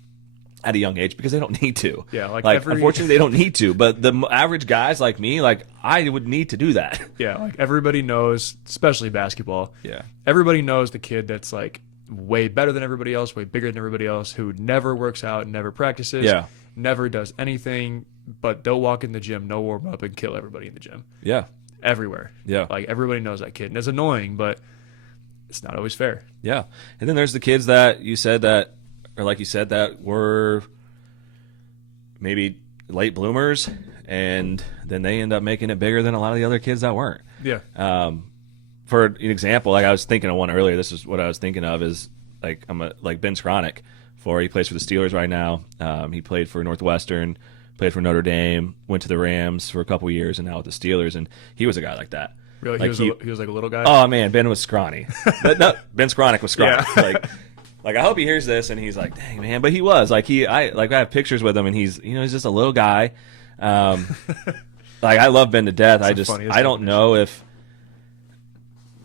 At a young age because they don't need to. Yeah, like unfortunately they don't need to. But the average guys like me, like I would need to do that. Yeah, like everybody knows, especially basketball. Yeah, everybody knows the kid that's like way better than everybody else, way bigger than everybody else, who never works out, never practices, never does anything, but they'll walk in the gym, no warm up, and kill everybody in the gym. Yeah, everywhere. Yeah, like everybody knows that kid, and it's annoying, but it's not always fair. Yeah, and then there's the kids that you said that. Or like you said, that were maybe late bloomers, and then they end up making it bigger than a lot of the other kids that weren't. Yeah. For an example, like I was thinking of one earlier. This is what I was thinking of is like like Ben Skronik. He plays for the Steelers right now. He played for Northwestern, played for Notre Dame, went to the Rams for a couple years, and now with the Steelers. And he was a guy like that. Really, like he was like a little guy. Oh man, Ben was scrawny. No, Ben Skronik was scrawny. Yeah. Like I hope he hears this and he's like, dang man, but he was like I have pictures with him and he's just a little guy. Like I love Ben to death. I don't know if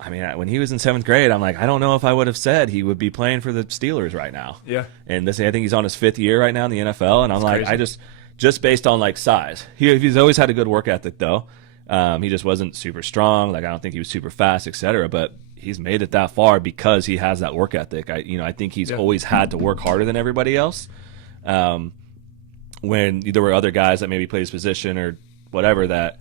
when he was in 7th grade, I'm like I don't know if I would have said he would be playing for the Steelers right now. Yeah. And I think he's on his 5th year right now in the NFL, and I'm like crazy. I just based on like size. He's always had a good work ethic though. He just wasn't super strong. Like I don't think he was super fast, etc. But he's made it that far because he has that work ethic. I think he's always had to work harder than everybody else. When there were other guys that maybe played his position or whatever that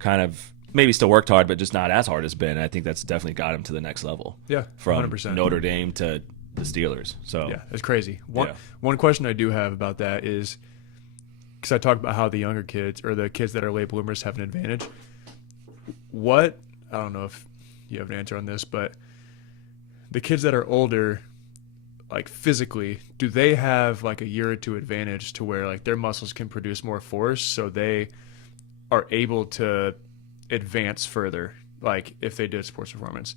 kind of maybe still worked hard, but just not as hard as Ben. I think that's definitely got him to the next level. Yeah, from 100%. Notre Dame to the Steelers. So yeah, it's crazy. One question I do have about that is because I talked about how the younger kids or the kids that are late bloomers have an advantage. I don't know if you have an answer on this, but the kids that are older, like physically, do they have like a year or two advantage to where like their muscles can produce more force so they are able to advance further? Like if they did sports performance,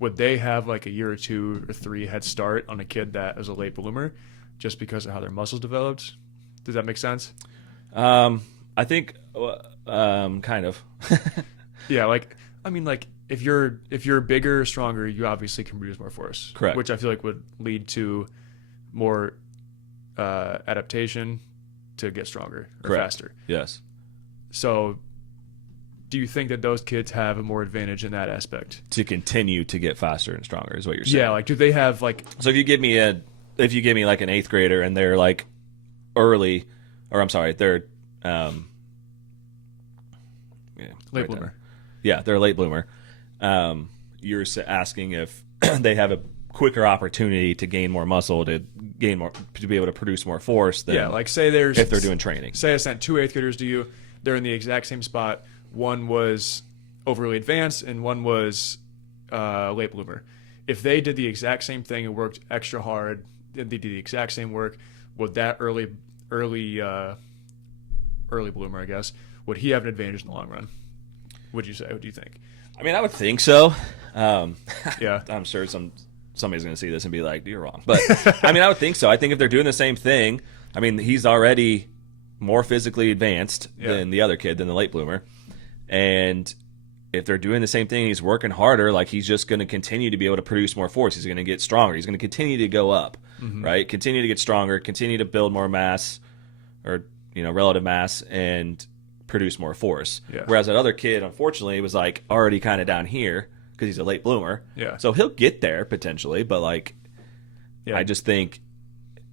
would they have like a year or 2 or 3 head start on a kid that is a late bloomer just because of how their muscles developed? Does that make sense? I think kind of. Yeah, like I mean like if you're bigger, stronger, you obviously can produce more force. Correct. Which I feel like would lead to more adaptation to get stronger or faster. Yes. So do you think that those kids have a more advantage in that aspect? To continue to get faster and stronger is what you're saying. Yeah, like do they have like So if you give me like an 8th grader and they're like they're late bloomer. Yeah, they're a late bloomer. You're asking if they have a quicker opportunity to gain more muscle, to be able to produce more force than like say if they're doing training. Say I sent 2 8th graders to you, they're in the exact same spot. one was overly advanced and one was late bloomer. If they did the exact same thing and worked extra hard, and they did the exact same work, would that early bloomer, I guess, would he have an advantage in the long run? Would you say? What do you think? I mean, I would think so. Yeah. I'm sure somebody's going to see this and be like, "You're wrong." But I mean, I would think so. I think if they're doing the same thing, I mean, he's already more physically advanced than the other kid, than the late bloomer, and if they're doing the same thing, he's working harder. Like, he's just going to continue to be able to produce more force. He's going to get stronger. He's going to continue to go up, right? Continue to get stronger. Continue to build more mass, or relative mass, and produce more force. Yeah. Whereas that other kid, unfortunately, was like already kind of down here because he's a late bloomer. Yeah. So he'll get there potentially, but like, I just think,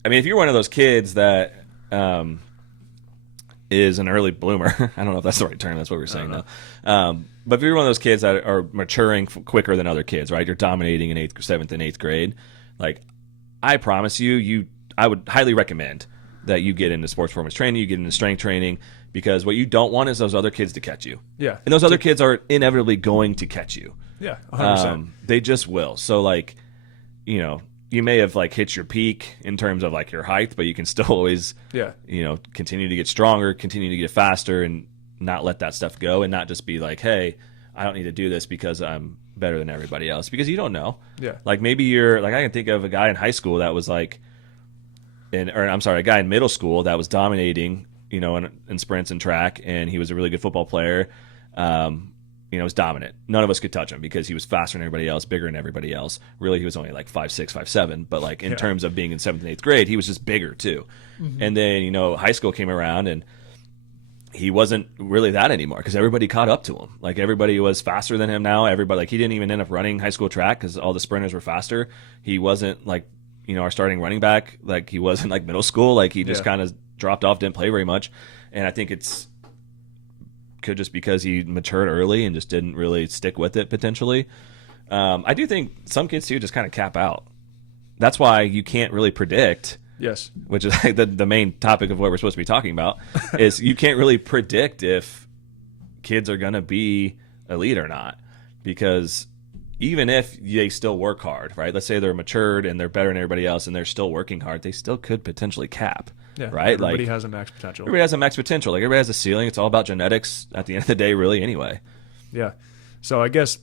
I mean, if you're one of those kids that is an early bloomer, I don't know if that's the right term. That's what we're saying though. But if you're one of those kids that are maturing quicker than other kids, right? You're dominating in 7th and 8th grade. Like, I promise you, I would highly recommend that you get into sports performance training, you get into strength training, because what you don't want is those other kids to catch you. Yeah. And those other kids are inevitably going to catch you. Yeah, 100%. They just will. So, like, you may have like hit your peak in terms of like your height, but you can still always, continue to get stronger, continue to get faster, and not let that stuff go, and not just be like, hey, I don't need to do this because I'm better than everybody else, because you don't know. Yeah. Like, maybe you're like, I can think of a guy in high school that was like, a guy in middle school that was dominating, in sprints and track, and he was a really good football player. Was dominant. None of us could touch him because he was faster than everybody else, bigger than everybody else. Really, he was only like 5'6", 5'7", but like in terms of being in 7th and 8th grade, he was just bigger too. And then, high school came around and he wasn't really that anymore because everybody caught up to him. Like, everybody was faster than him now. Everybody, like, he didn't even end up running high school track because all the sprinters were faster. He wasn't like, our starting running back. Like, he wasn't like middle school. Like, he just kind of dropped off, didn't play very much. And I think could just because he matured early and just didn't really stick with it potentially. I do think some kids too just kind of cap out. That's why you can't really predict. Yes. Which is like the main topic of what we're supposed to be talking about is you can't really predict if kids are going to be elite or not, because even if they still work hard, right? Let's say they're matured and they're better than everybody else and they're still working hard, they still could potentially cap. Yeah, right? Everybody has a max potential. Everybody has a max potential. Like, everybody has a ceiling. It's all about genetics at the end of the day, really, anyway. Yeah. So I guess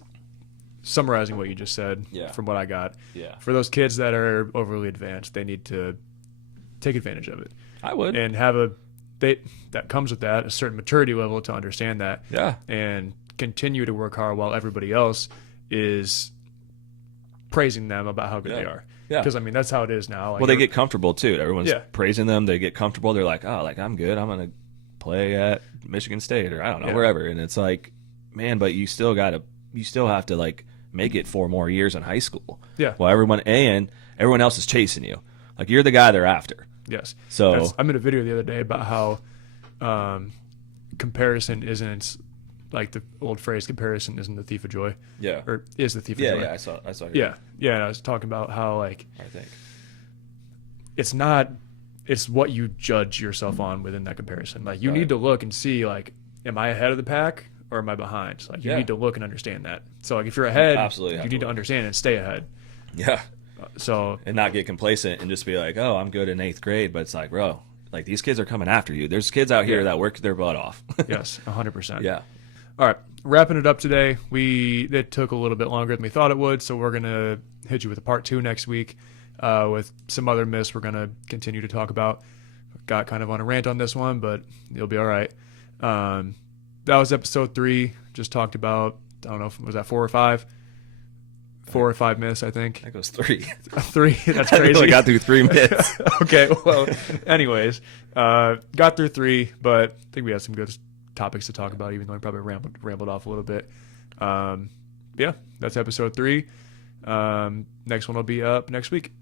summarizing what you just said from what I got, for those kids that are overly advanced, they need to take advantage of it. I would. And that comes with that, a certain maturity level to understand that. Yeah. And continue to work hard while everybody else is praising them about how good they are. Yeah. Because, I mean, that's how it is now. Like, well, they get comfortable, too. Everyone's praising them. They get comfortable. They're like, oh, like, I'm good. I'm going to play at Michigan State or I don't know, wherever. And it's like, man, but you still have to, like, make it 4 more years in high school. Yeah. While everyone else is chasing you. Like, you're the guy they're after. Yes. So I made a video the other day about how comparison isn't, like the old phrase, comparison isn't the thief of joy. Yeah. Or is the thief of joy. Yeah, I saw Yeah. Yeah, and I was talking about how, like, I think it's what you judge yourself on within that comparison. Like, you need to look and see, like, am I ahead of the pack or am I behind? So, like, you need to look and understand that. So, like, if you're ahead, you need to understand and stay ahead. Yeah. And not get complacent and just be like, oh, I'm good in 8th grade, but it's like, bro, like, these kids are coming after you. There's kids out here that work their butt off. Yes, 100%. Yeah. All right, wrapping it up today. It took a little bit longer than we thought it would, so we're gonna hit you with a part 2 next week with some other myths we're gonna continue to talk about. Got kind of on a rant on this one, but you'll be all right. That was episode 3. Just talked about, I don't know, was that 4 or 5? 4 or 5 myths, I think. That goes 3. 3? That's crazy. I only got through 3 myths. Okay, well, anyways, got through 3, but I think we had some good topics to talk about, even though I probably rambled off a little bit. Yeah, that's episode 3. Next one will be up next week.